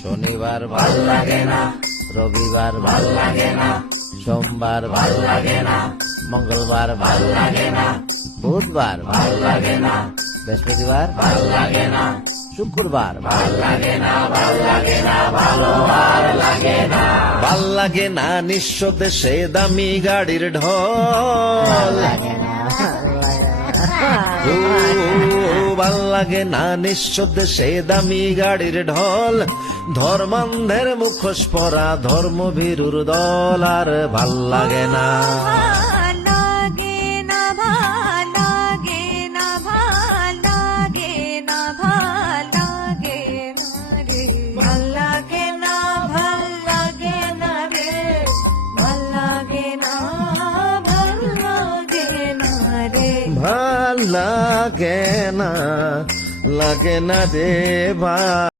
শনিবার ভাল লাগে না, রবিবার ভাল লাগে না, সোমবার ভাল লাগে না, মঙ্গলবার ভাল লাগে না, বুধবার ভাল লাগে না, বৃহস্পতিবার ভাল লাগে না, শুক্রবার ভাল লাগে না, ভাল লাগে না, ভালো আর লাগে না। ভাল লাগে না নিঃস্ব দেশে দামি গাড়ির ঢল, ভাল লাগে না নিঃস্ব দেশে দামি গাড়ির ঢল, ধর্মান্ধের মুখোশ পরা ধর্মভীরুর দল আর ভাল লাগে না। ভাল লাগে না, লাগে না রে ভাই।